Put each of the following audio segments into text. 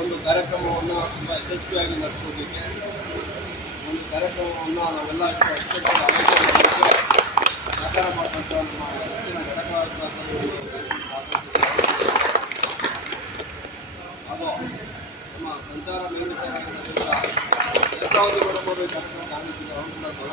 ಒಂದು ಕಾರ್ಯಕ್ರಮವನ್ನು ತುಂಬ ಯಶಸ್ವಿಯಾಗಿ ನಡೆಸ್ಕೊಡ್ಲಿಕ್ಕೆ ಒಂದು ಕಾರ್ಯಕ್ರಮವನ್ನು ನಾವೆಲ್ಲ ಅಚ್ಚುಕಟ್ಟಾಗಿ ಆಲೋಚನೆ ಮಾಡಲಿಕ್ಕೆ ಸಹಕಾರ ಮಾಡುವಂಥ ನಮ್ಮ ಹೆಚ್ಚಿನ ಘಟಕವಾದ ಹಾಗೂ ನಮ್ಮ ಸಂಚಾರ ಮೇಲ್ವಿಚಾರಕರಿಂದ ನೇತ್ರಾವತಿ ಬರಬಹುದು ಕಾರ್ಯಕ್ರಮ ಕಾರಣದಿಂದ ಅವರು ಕೂಡ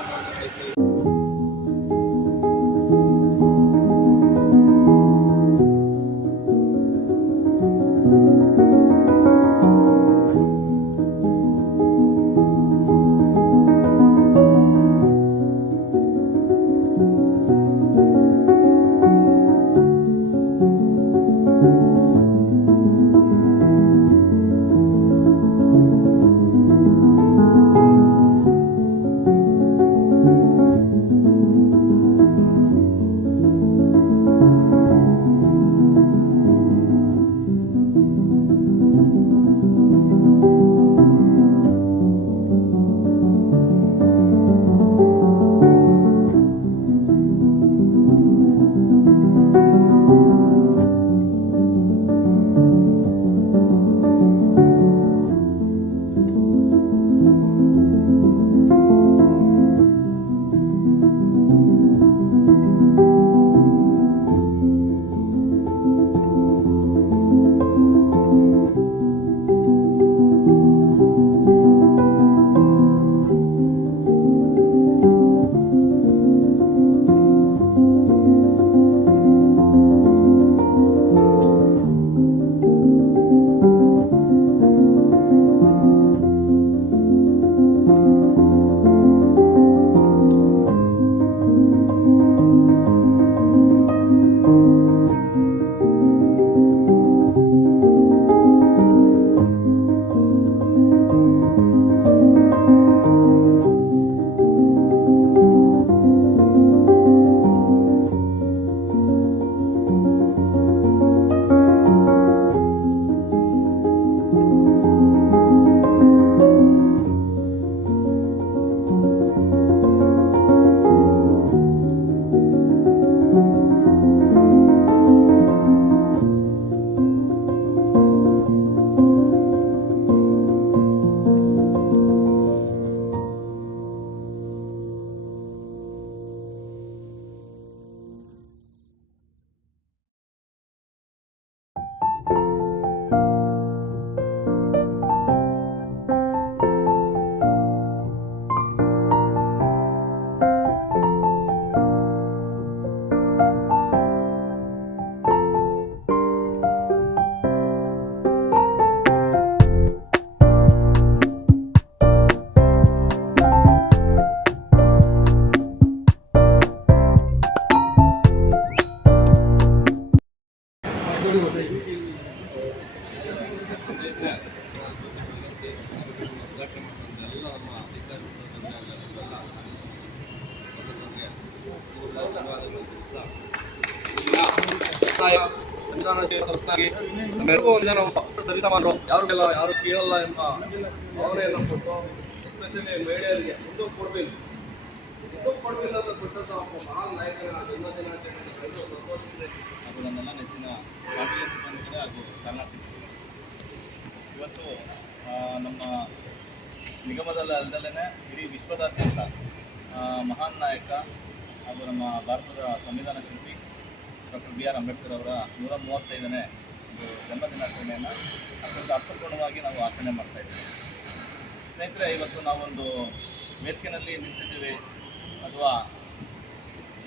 ಸೌಲಭ್ಯವನ್ನು ಬಯಸ್ತಾ ಸರಿಸಮಾನರು ಯಾರು ಕೇಳಲ್ಲ ಎಂಬ ಭಾವನೆಯನ್ನು ಕೊಟ್ಟು ಎಸ್ಪೆಷಲಿ ಮಹಿಳೆಯರಿಗೆ ಹಿಂದೂ ಕೊಡಬೇಕು ಅಂತ ಕೊಟ್ಟಂಥ ಒಬ್ಬ ಮಹಾನ್ ನಾಯಕನ ಜನ್ಮದಿನಾಚರಣೆ ಹಾಗೂ ನನ್ನೆಲ್ಲ ನೆಚ್ಚಿನ ಪಾಟೀಲ ಸಿಬ್ಬಂದಿಗಳೇ ಹಾಗೂ ಚಾಲನಾ ಸಿಬ್ಬಂದಿ ಇವತ್ತು ನಮ್ಮ ನಿಗಮದಲ್ಲಿ ಅಲ್ಲದಲ್ಲೇ ಇಡೀ ವಿಶ್ವದಾದ್ಯಂತ ಮಹಾನ್ ನಾಯಕ ಹಾಗೂ ನಮ್ಮ ಭಾರತದ ಸಂವಿಧಾನ ಶಿಲ್ಪಿ ಡಾಕ್ಟರ್ ಬಿ ಆರ್ ಅಂಬೇಡ್ಕರ್ ಅವರ 135ನೇ ಒಂದು ಜನ್ಮದಿನಾಚರಣೆಯನ್ನು ಅತ್ಯಂತ ಅರ್ಥಪೂರ್ಣವಾಗಿ ನಾವು ಆಚರಣೆ ಮಾಡ್ತಾಯಿದ್ದೀವಿ. ಸ್ನೇಹಿತರೆ, ಇವತ್ತು ನಾವೊಂದು ವೇದಿಕೆಯಲ್ಲಿ ನಿಂತಿದ್ದೀವಿ ಅಥವಾ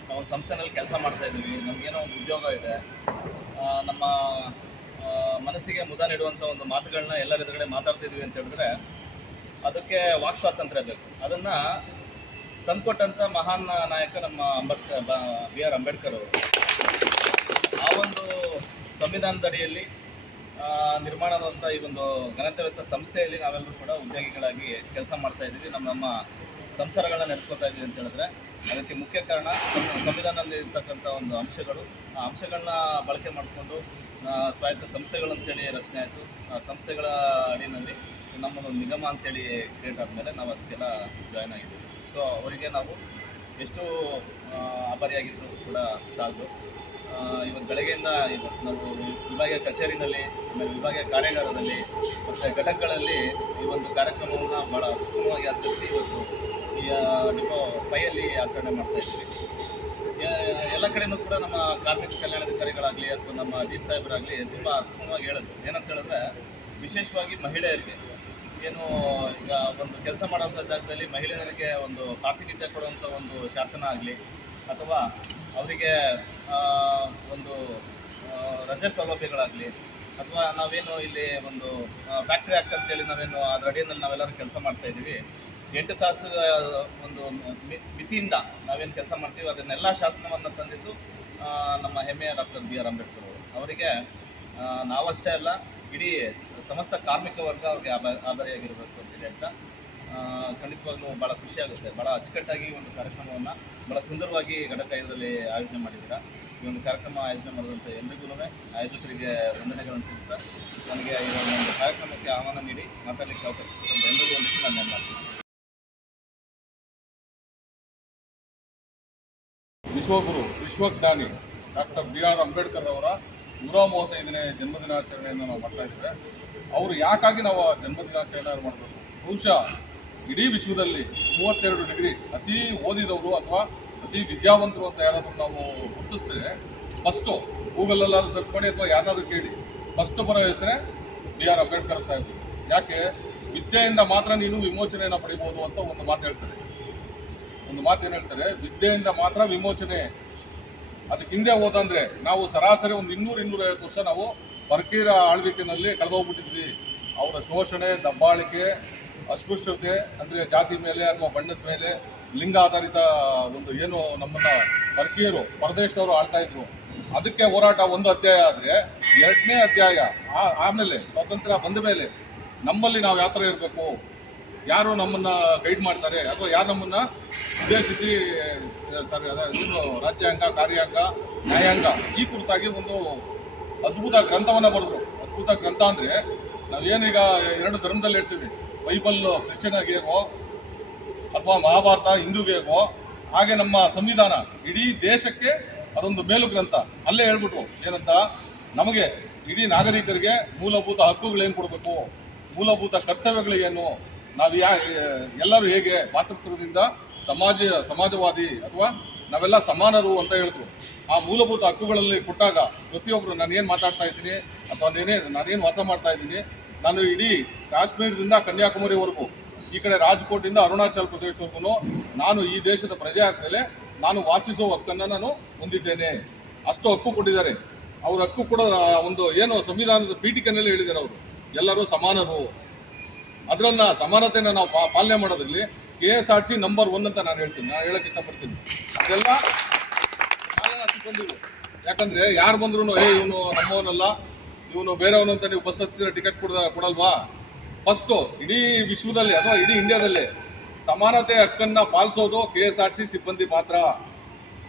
ನಾವೊಂದು ಸಂಸ್ಥೆನಲ್ಲಿ ಕೆಲಸ ಮಾಡ್ತಾಯಿದ್ದೀವಿ, ನಮಗೇನೋ ಒಂದು ಉದ್ಯೋಗ ಇದೆ, ನಮ್ಮ ಮನಸ್ಸಿಗೆ ಮುದ ನೀಡುವಂಥ ಒಂದು ಮಾತುಗಳನ್ನ ಎಲ್ಲರ ಎದುರುಗಡೆ ಮಾತಾಡ್ತಿದ್ವಿ ಅಂತ ಹೇಳಿದ್ರೆ ಅದಕ್ಕೆ ವಾಕ್ ಸ್ವಾತಂತ್ರ್ಯ ಬೇಕು. ಅದನ್ನು ತಂದುಕೊಟ್ಟಂಥ ಮಹಾನ್ ನಾಯಕ ನಮ್ಮ ಬಿ ಆರ್ ಅಂಬೇಡ್ಕರ್ ಅವರು. ಆ ಒಂದು ಸಂವಿಧಾನದಡಿಯಲ್ಲಿ ನಿರ್ಮಾಣವಾದಂಥ ಈ ಒಂದು ಘನತೆಯುತ ಸಂಸ್ಥೆಯಲ್ಲಿ ನಾವೆಲ್ಲರೂ ಕೂಡ ಉದ್ಯೋಗಿಗಳಾಗಿ ಕೆಲಸ ಮಾಡ್ತಾಯಿದ್ದೀವಿ. ನಮ್ಮ ಸಂಸಾರಗಳನ್ನ ನಡೆಸ್ಕೊತಾ ಇದ್ದೀವಿ ಅಂತ ಹೇಳಿದ್ರೆ ಅದಕ್ಕೆ ಮುಖ್ಯ ಕಾರಣ ಸಂವಿಧಾನದಲ್ಲಿ ಇರ್ತಕ್ಕಂಥ ಒಂದು ಅಂಶಗಳು. ಆ ಅಂಶಗಳನ್ನ ಬಳಕೆ ಮಾಡಿಕೊಂಡು ಸ್ವಾಯತ್ತ ಸಂಸ್ಥೆಗಳಂತೇಳಿ ರಚನೆ ಆಯಿತು. ಆ ಸಂಸ್ಥೆಗಳ ಅಡಿಯಲ್ಲಿ ನಮ್ಮದೊಂದು ನಿಗಮ ಅಂತೇಳಿ ಕ್ರಿಯೇಟ್ ಆದಮೇಲೆ ನಾವು ಅದಕ್ಕೆಲ್ಲ ಜಾಯ್ನ್ ಆಗಿದ್ದೀವಿ. ಸೊ ಅವರಿಗೆ ನಾವು ಎಷ್ಟು ಆಭಾರಿಯಾಗಿದ್ದರೂ ಕೂಡ ಸಾಲದು. ಇವತ್ತು ಬೆಳಗ್ಗೆಯಿಂದ ಇವತ್ತು ನಾವು ವಿಭಾಗೀಯ ಕಚೇರಿನಲ್ಲಿ ಆಮೇಲೆ ವಿಭಾಗೀಯ ಕಾರ್ಯಾಗಾರದಲ್ಲಿ ಮತ್ತು ಘಟಕಗಳಲ್ಲಿ ಈ ಒಂದು ಕಾರ್ಯಕ್ರಮವನ್ನು ಭಾಳ ಉತ್ತಮವಾಗಿ ಆಚರಿಸಿ ಇವತ್ತು ಈ ಡಿಪೋ 5 ಆಚರಣೆ ಮಾಡ್ತಾ ಇದ್ದೀವಿ. ಎಲ್ಲ ಕಡೆಯೂ ಕೂಡ ನಮ್ಮ ಕಾರ್ಮಿಕ ಕಲ್ಯಾಣಾಧಿಕಾರಿಗಳಾಗಲಿ ಅಥವಾ ನಮ್ಮ ಡಿ ಸಾಹೇಬರಾಗಲಿ ತುಂಬ ಉತ್ತಮವಾಗಿ ಹೇಳೋದು ಏನಂತ ಹೇಳಿದ್ರೆ, ವಿಶೇಷವಾಗಿ ಮಹಿಳೆಯರಿಗೆ ಏನು ಈಗ ಒಂದು ಕೆಲಸ ಮಾಡೋಂಥ ಜಾಗದಲ್ಲಿ ಮಹಿಳೆಯರಿಗೆ ಒಂದು ಪ್ರಾತಿನಿಧ್ಯ ಕೊಡುವಂಥ ಒಂದು ಶಾಸನ ಆಗಲಿ ಅಥವಾ ಅವರಿಗೆ ಒಂದು ರಜೆ ಸೌಲಭ್ಯಗಳಾಗಲಿ ಅಥವಾ ನಾವೇನು ಇಲ್ಲಿ ಒಂದು ಫ್ಯಾಕ್ಟ್ರಿ ಆ್ಯಕ್ಟ್ ಅಂತೇಳಿ ನಾವೇನು ಅದರ ಅಡಿಯಲ್ಲಿ ನಾವೆಲ್ಲರೂ ಕೆಲಸ ಮಾಡ್ತಾಯಿದ್ದೀವಿ. 8 ತಾಸು ಒಂದು ಮಿತಿಯಿಂದ ನಾವೇನು ಕೆಲಸ ಮಾಡ್ತೀವಿ ಅದನ್ನೆಲ್ಲ ಶಾಸನವನ್ನು ತಂದಿದ್ದು ನಮ್ಮ ಹೆಮ್ಮೆಯ ಡಾಕ್ಟರ್ ಬಿ ಆರ್ ಅಂಬೇಡ್ಕರ್ ಅವರು. ಅವರಿಗೆ ನಾವಷ್ಟೇ ಅಲ್ಲ, ಇಡೀ ಸಮಸ್ತ ಕಾರ್ಮಿಕ ವರ್ಗ ಅವ್ರಿಗೆ ಆಭಾರಿಯಾಗಿರಬೇಕು ಅಂತೇಳಿ ಹೇಳ್ತಾ, ಖಂಡಿತವಾಗ್ಲೂ ಭಾಳ ಖುಷಿಯಾಗುತ್ತೆ. ಭಾಳ ಅಚ್ಚುಕಟ್ಟಾಗಿ ಒಂದು ಕಾರ್ಯಕ್ರಮವನ್ನು ಭಾಳ ಸುಂದರವಾಗಿ ಘಟಕ 5ರಲ್ಲಿ ಆಯೋಜನೆ ಮಾಡಿದ್ದೀರಾ. ಈ ಒಂದು ಕಾರ್ಯಕ್ರಮ ಆಯೋಜನೆ ಮಾಡಿದಂಥ ಎಲ್ರಿಗೂ ಆಯೋಜಕರಿಗೆ ವಂದನೆಗಳನ್ನು ತಿಳಿಸ್ತಾ, ನನಗೆ ಈ ಒಂದು ಕಾರ್ಯಕ್ರಮಕ್ಕೆ ಆಹ್ವಾನ ನೀಡಿ ಮಾತಾಡಲಿಕ್ಕೆ ಅವಕಾಶ ಕೊಟ್ಟಂತ ಎಲ್ರಿಗೂ ಒಂದಿಷ್ಟು ನಾನು ನೆನಪಾಗ್ತೀನಿ. ವಿಶ್ವಗುರು ವಿಶ್ವಜ್ಞಾನಿ ಡಾಕ್ಟರ್ ಬಿ ಆರ್ ಅಂಬೇಡ್ಕರ್ ಅವರ 135ನೇ ಜನ್ಮದಿನಾಚರಣೆಯನ್ನು ನಾವು ಮಾಡ್ತಾ ಇದ್ದೇವೆ. ಅವರು ಯಾಕಾಗಿ ನಾವು ಜನ್ಮದಿನಾಚರಣೆ ಮಾಡಬೇಕು? ಬಹುಶಃ ಇಡೀ ವಿಶ್ವದಲ್ಲಿ 32 ಡಿಗ್ರಿ ಅತಿ ಓದಿದವರು ಅಥವಾ ಅತಿ ವಿದ್ಯಾವಂತರು ಅಂತ ಯಾರಾದರೂ ನಾವು ಗುರುತಿಸಿದ್ರೆ ಫಸ್ಟು ಗೂಗಲಲ್ಲಾದರೂ ಸರ್ಚ್ ಮಾಡಿ ಅಥವಾ ಯಾರನ್ನಾದ್ರೂ ಕೇಳಿ ಫಸ್ಟ್ ಬರೋ ಹೆಸರೇ ಬಿ ಆರ್ ಅಂಬೇಡ್ಕರ್ ಸಾಹೇಬರು. ಯಾಕೆ? ವಿದ್ಯೆಯಿಂದ ಮಾತ್ರ ನೀನು ವಿಮೋಚನೆಯನ್ನು ಪಡಿಬೋದು ಅಂತ ಒಂದು ಮಾತು ಹೇಳ್ತಾರೆ. ಒಂದು ಮಾತೇನು ಹೇಳ್ತಾರೆ, ವಿದ್ಯೆಯಿಂದ ಮಾತ್ರ ವಿಮೋಚನೆ. ಅದಕ್ಕೆ ಹಿಂದೆ ಹೋದಂದರೆ ನಾವು ಸರಾಸರಿ ಒಂದು 200-250 ವರ್ಷ ನಾವು ಪರಕೀಯರ ಆಳ್ವಿಕೆಯಲ್ಲಿ ಕಳೆದೋಗ್ಬಿಟ್ಟಿದ್ವಿ. ಅವರ ಶೋಷಣೆ, ದಬ್ಬಾಳಿಕೆ, ಅಸ್ಪೃಶ್ಯತೆ ಅಂದರೆ ಜಾತಿ ಮೇಲೆ ಅಥವಾ ಬಣ್ಣದ ಮೇಲೆ, ಲಿಂಗ ಆಧಾರಿತ ಒಂದು ಏನು ನಮ್ಮನ್ನು ಪರಕೀಯರು ಪರದೇಶದವರು ಆಳ್ತಾ ಇದ್ರು. ಅದಕ್ಕೆ ಹೋರಾಟ ಒಂದು ಅಧ್ಯಾಯ ಆದರೆ, 2ನೇ ಅಧ್ಯಾಯ ಆಮೇಲೆ ಸ್ವಾತಂತ್ರ್ಯ ಬಂದ ಮೇಲೆ ನಮ್ಮಲ್ಲಿ ನಾವು ಯಾವ ಥರ ಇರಬೇಕು, ಯಾರು ನಮ್ಮನ್ನು ಗೈಡ್ ಮಾಡ್ತಾರೆ ಅಥವಾ ಯಾರು ನಮ್ಮನ್ನು ಉದ್ದೇಶಿಸಿ ಏನು ರಾಜ್ಯಾಂಗ, ಕಾರ್ಯಾಂಗ, ನ್ಯಾಯಾಂಗ ಈ ಕುರಿತಾಗಿ ಒಂದು ಅದ್ಭುತ ಗ್ರಂಥವನ್ನು ಬರೆದ್ರು. ಅದ್ಭುತ ಗ್ರಂಥ ಅಂದರೆ ನಾವೇನೀಗ 2 ಧರ್ಮದಲ್ಲಿ ಹೇಳ್ತೀವಿ, ಬೈಬಲ್ ಕ್ರಿಶ್ಚಿಯನ್ಗೇಗೋ ಅಥವಾ ಮಹಾಭಾರತ ಹಿಂದೂಗೇಗೋ, ಹಾಗೆ ನಮ್ಮ ಸಂವಿಧಾನ ಇಡೀ ದೇಶಕ್ಕೆ ಅದೊಂದು ಮೇಲು ಗ್ರಂಥ. ಅಲ್ಲೇ ಹೇಳ್ಬಿಟ್ರು ಏನಂತ, ನಮಗೆ ಇಡೀ ನಾಗರಿಕರಿಗೆ ಮೂಲಭೂತ ಹಕ್ಕುಗಳೇನು ಕೊಡಬೇಕು, ಮೂಲಭೂತ ಕರ್ತವ್ಯಗಳೇನು, ನಾವು ಎಲ್ಲರೂ ಹೇಗೆ ಮಾತೃತ್ವದಿಂದ ಸಮಾಜವಾದಿ ಅಥವಾ ನಾವೆಲ್ಲ ಸಮಾನರು ಅಂತ ಹೇಳಿದ್ರು. ಆ ಮೂಲಭೂತ ಹಕ್ಕುಗಳಲ್ಲಿ ಕೊಟ್ಟಾಗ ಪ್ರತಿಯೊಬ್ಬರು ನಾನೇನು ಮಾತಾಡ್ತಾ ಇದ್ದೀನಿ ಅಥವಾ ನಾನೇನು ವಾಸ ಮಾಡ್ತಾ ಇದ್ದೀನಿ, ನಾನು ಇಡೀ ಕಾಶ್ಮೀರದಿಂದ ಕನ್ಯಾಕುಮಾರಿವರೆಗೂ, ಈ ಕಡೆ ರಾಜ್ಕೋಟಿಂದ ಅರುಣಾಚಲ ಪ್ರದೇಶವರೆಗೂ ನಾನು ಈ ದೇಶದ ಪ್ರಜೆ ಆದಮೇಲೆ ನಾನು ವಾಸಿಸುವ ಹಕ್ಕನ್ನು ನಾನು ಹೊಂದಿದ್ದೇನೆ. ಅಷ್ಟು ಹಕ್ಕು ಕೊಟ್ಟಿದ್ದಾರೆ. ಅವ್ರ ಹಕ್ಕು ಕೂಡ ಒಂದು ಏನು ಸಂವಿಧಾನದ ಪೀಠಿಕೆಯಲ್ಲಿ ಹೇಳಿದ್ದಾರೆ, ಅವರು ಎಲ್ಲರೂ ಸಮಾನರು. ಅದರನ್ನು ಸಮಾನತೆಯನ್ನು ನಾವು ಪಾಲನೆ ಮಾಡೋದ್ರಲ್ಲಿ KSRTC ನಂಬರ್ 1 ಅಂತ ನಾನು ಹೇಳ್ತೀನಿ, ನಾನು ಹೇಳಕ್ಕೆ ಇಷ್ಟಪಡ್ತೀನಿ. ಅದೆಲ್ಲ ಬಂದಿದ್ರು. ಯಾಕಂದರೆ ಯಾರು ಬಂದ್ರು ಇವನು ನಮ್ಮವನಲ್ಲ, ಇವನು ಬೇರೆಯವನು ಅಂತ ನೀವು ಬಸ್ ಹತ್ತಿದ್ರೆ ಟಿಕೆಟ್ ಕೊಡಲ್ವಾ? ಫಸ್ಟು ಇಡೀ ವಿಶ್ವದಲ್ಲಿ ಅಥವಾ ಇಡೀ ಇಂಡಿಯಾದಲ್ಲಿ ಸಮಾನತೆ ಹಕ್ಕನ್ನು ಪಾಲಿಸೋದು KSRTC ಸಿಬ್ಬಂದಿ ಮಾತ್ರ.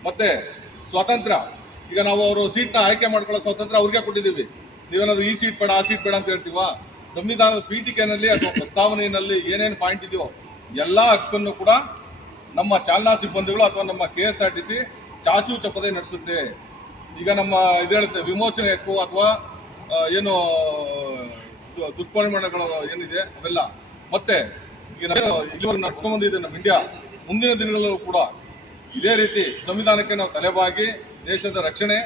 ಮತ್ತು ಸ್ವಾತಂತ್ರ್ಯ, ಈಗ ನಾವು ಅವರು ಸೀಟ್ನ ಆಯ್ಕೆ ಮಾಡ್ಕೊಳ್ಳೋ ಸ್ವಾತಂತ್ರ್ಯ ಅವ್ರಿಗೆ ಕೊಟ್ಟಿದ್ದೀವಿ. ನೀವೇನಾದರೂ ಈ ಸೀಟ್ ಬೇಡ ಆ ಸೀಟ್ ಬೇಡ ಅಂತ ಹೇಳ್ತೀವಾ? ಸಂವಿಧಾನದ ಪೀಠಿಕೆಯಲ್ಲಿ ಅಥವಾ ಪ್ರಸ್ತಾವನೆಯಲ್ಲಿ ಏನೇನು ಪಾಯಿಂಟ್ ಇದೆಯೋ ಎಲ್ಲ ಹಕ್ಕನ್ನು ಕೂಡ ನಮ್ಮ ಚಾಲನಾ ಸಿಬ್ಬಂದಿಗಳು ಅಥವಾ ನಮ್ಮ KSRTC ಚಾಚು ಚಪ್ಪದೆ ನಡೆಸುತ್ತೆ. ಈಗ ನಮ್ಮ ಇದು ಹೇಳುತ್ತೆ ವಿಮೋಚನೆ ಹಕ್ಕು ಅಥವಾ ಏನು ದುಷ್ಪರಿಣಾಮಗಳು ಏನಿದೆ ಅವೆಲ್ಲ. ಮತ್ತು ಈಗ ಇಲ್ಲಿವರೆಗೆ ನಡ್ಸ್ಕೊಂಡ್ಬಂದಿದೆ ನಮ್ಮ ಇಂಡಿಯಾ, ಮುಂದಿನ ದಿನಗಳಲ್ಲೂ ಕೂಡ ಇದೇ ರೀತಿ ಸಂವಿಧಾನಕ್ಕೆ ನಾವು ತಲೆಬಾಗಿ ದೇಶದ ರಕ್ಷಣೆ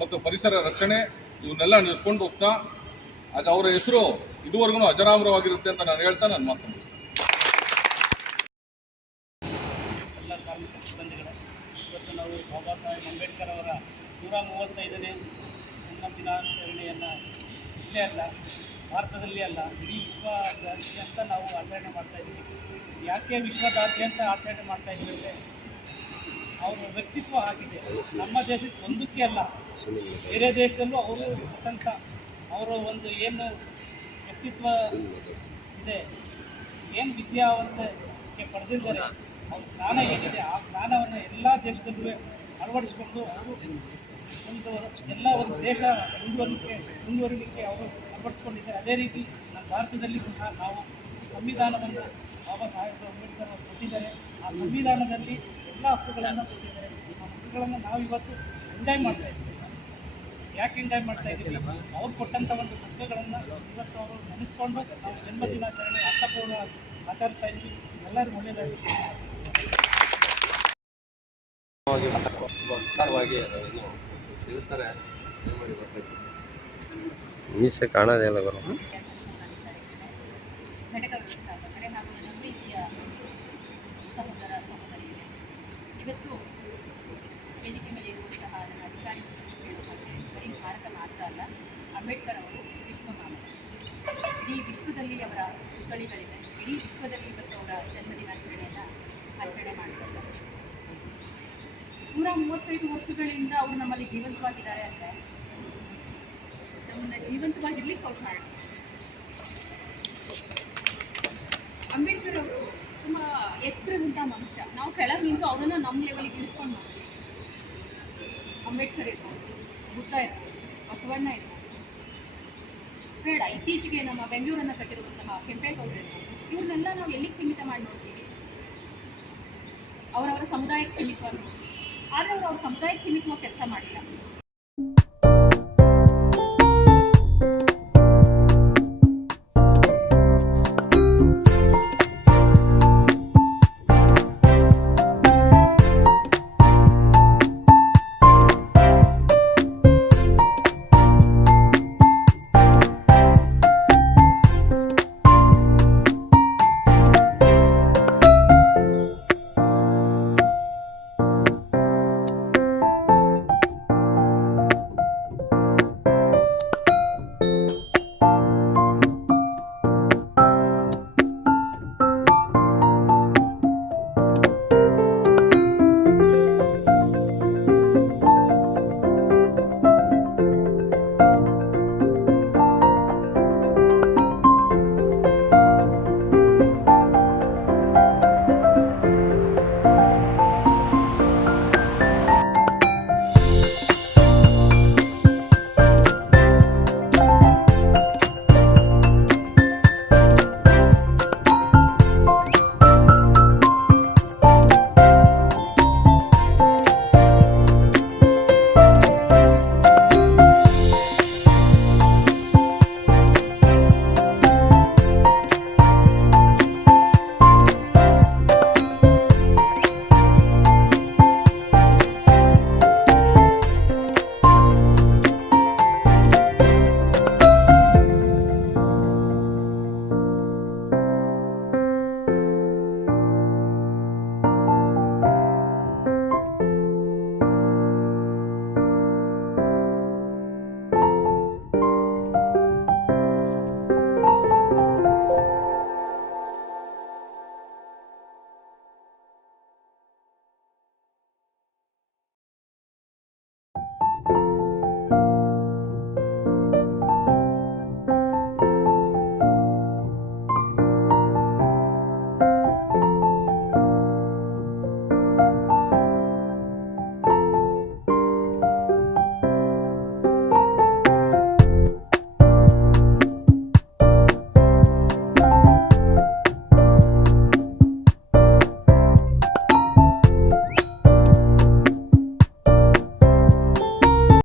ಮತ್ತು ಪರಿಸರ ರಕ್ಷಣೆ ಇವನ್ನೆಲ್ಲ ನಡೆಸ್ಕೊಂಡು ಹೋಗ್ತಾ ಅದು ಅವರ ಹೆಸರು ಇದುವರೆಗೂ ಅಜರಾಮರವಾಗಿರುತ್ತೆ ಅಂತ ನಾನು ಹೇಳ್ತಾ ನಾನು ಮಾತು ಮುಗಿಸ್ತೇನೆ. ಎಲ್ಲ ಕಾರ್ಮಿಕ ಸಿಬ್ಬಂದಿಗಳೇ, ಇವತ್ತು ನಾವು ಬಾಬಾ ಸಾಹೇಬ್ ಅಂಬೇಡ್ಕರ್ ಅವರ 135ನೇ ಜನ್ಮದಿನಾಚರಣೆಯನ್ನು ಇಲ್ಲೇ ಅಲ್ಲ, ಭಾರತದಲ್ಲಿ ಅಲ್ಲ, ಇಡೀ ವಿಶ್ವದಾದ್ಯಂತ ನಾವು ಆಚರಣೆ ಮಾಡ್ತಾಯಿದ್ದೀವಿ. ಯಾಕೆ ವಿಶ್ವದಾದ್ಯಂತ ಆಚರಣೆ ಮಾಡ್ತಾಯಿದ್ದೀವಿ ಅಂದರೆ, ಅವರ ವ್ಯಕ್ತಿತ್ವ ಆಗಿದೆ. ನಮ್ಮ ದೇಶಕ್ಕೆ ಒಂದಕ್ಕೆ ಅಲ್ಲ, ಬೇರೆ ದೇಶದಲ್ಲೂ ಅವರು ಸ್ವತಂತ್ರ ಅವರ ಒಂದು ಏನು ವ್ಯಕ್ತಿತ್ವ ಇದೆ, ಏನು ವಿದ್ಯಾವಂತಕ್ಕೆ ಪಡೆದಿದ್ದಾರೆ, ಅವ್ರ ಜ್ಞಾನ ಏನಿದೆ ಆ ಜ್ಞಾನವನ್ನು ಎಲ್ಲ ದೇಶದಲ್ಲೂ ಅಳವಡಿಸಿಕೊಂಡು ಅವರು ಒಂದು ದೇಶ ಮುಂದುವರಿಲಿಕ್ಕೆ ಅವರು ಅಳವಡಿಸ್ಕೊಂಡಿದ್ದಾರೆ. ಅದೇ ರೀತಿ ನಮ್ಮ ಭಾರತದಲ್ಲಿ ಸಹ ನಾವು ಸಂವಿಧಾನವನ್ನು ಬಾಬಾ ಸಾಹೇಬ್ ಅಂಬೇಡ್ಕರ್ ಅವರು ಕೊಟ್ಟಿದ್ದಾರೆ. ಆ ಸಂವಿಧಾನದಲ್ಲಿ ಎಲ್ಲ ಹಕ್ಕುಗಳನ್ನು ಕೊಟ್ಟಿದ್ದಾರೆ. ಆ ಹಕ್ಕುಗಳನ್ನು ನಾವು ಇವತ್ತು ಎಂಜಾಯ್ ಮಾಡ್ತಾ ಇದ್ದೀವಿ. ಯಾಕೆ ಎಂಜಾಯ್ ಮಾಡ್ತಾ ಇದ್ದೀವಿ? ಅವ್ರು ಕೊಟ್ಟಂಥ ಒಂದು ತತ್ವಗಳನ್ನು ಇವತ್ತು ಅವರು ನೆನೆಸ್ಕೊಂಡು ನಾವು ಜನ್ಮದಿನಾಚರಣೆ ಅರ್ಥಪೂರ್ಣ ಆಚರಿಸ್ತಾ ಇದ್ವಿ. ಎಲ್ಲರೂ ಒಳ್ಳೆಯದಾಗಿ ವಿಸ್ತಾರವಾಗಿ ಅದನ್ನು ತಿಳಿಸ್ತಾರೆ. ದಯಮಾಡಿ ಬರ್ಬೇಕು. ಮೀಸೆ ಕಾಣೋದೇ ಇಲ್ಲ ಗುರು. ಘಟಕ ವ್ಯವಸ್ಥಾಪಕರೇ ಹಾಗೂ ನನ್ನ ಪ್ರೀತಿಯ ಸಹೋದರ ಸಹೋದರಿಯರೇ, ಇವತ್ತು ವೇದಿಕೆ ಮೇಲೆ ಇರುವಂತಹ ನನ್ನ ಅಧಿಕಾರಿ ಹೇಳುವಂತೆ ಬರೀ ಭಾರತ ಮಾತ್ರ ಅಲ್ಲ, ಅಂಬೇಡ್ಕರ್ ಅವರು ವಿಶ್ವಮಾನವ. ಇಡೀ ವಿಶ್ವದಲ್ಲಿ ಅವರ ಸ್ಥಳಿಗಳಿವೆ. ಇಡೀ ವಿಶ್ವದಲ್ಲಿ ಇವತ್ತು ಅವರ ಜನ್ಮದಿನಾಚರಣೆಯನ್ನು ಆಚರಣೆ ಮಾಡ್ತಾರೆ. 135 ವರ್ಷಗಳಿಂದ ಅವರು ನಮ್ಮಲ್ಲಿ ಜೀವಂತವಾಗಿದ್ದಾರೆ ಅಂದರೆ ನಮ್ಮನ್ನ ಜೀವಂತವಾಗಿರ್ಲಿಕ್ಕೆ ಅವ್ರು ಕಾರಣ. ಅಂಬೇಡ್ಕರ್ ಅವರು ತುಂಬ ಎತ್ತರದಂಥ ಮನುಷ್ಯ. ನಾವು ಕೆಳಗೆ ನಿಂತು ಅವರನ್ನು ನಮ್ಮ ಲೆವೆಲಿಗೆ ಇಳಿಸ್ಕೊಂಡು ಮಾಡ್ತೀವಿ. ಅಂಬೇಡ್ಕರ್ ಇರ್ಬೋದು, ಬುದ್ಧ ಇರ್ಬೋದು, ಬಸವಣ್ಣ ಇರ್ಬೋದು, ಬೇಡ ಇತ್ತೀಚೆಗೆ ನಮ್ಮ ಬೆಂಗಳೂರನ್ನು ಕಟ್ಟಿರುವಂತಹ ಕೆಂಪೇಗೌಡರು ಇರ್ಬೋದು, ಇವ್ರನ್ನೆಲ್ಲ ನಾವು ಎಲ್ಲಿಗೆ ಸೀಮಿತ ಮಾಡಿ ನೋಡ್ತೀವಿ? ಅವರವರ ಸಮುದಾಯಕ್ಕೆ ಸೀಮಿತವಾಗಿ ನೋಡ್ತೀವಿ. ಆದರೆ ಅವರು ಅವ್ರ ಸಮುದಾಯಕ್ಕೆ ಸೀಮಿತವಾಗಿ ಕೆಲಸ ಮಾಡಿಲ್ಲ.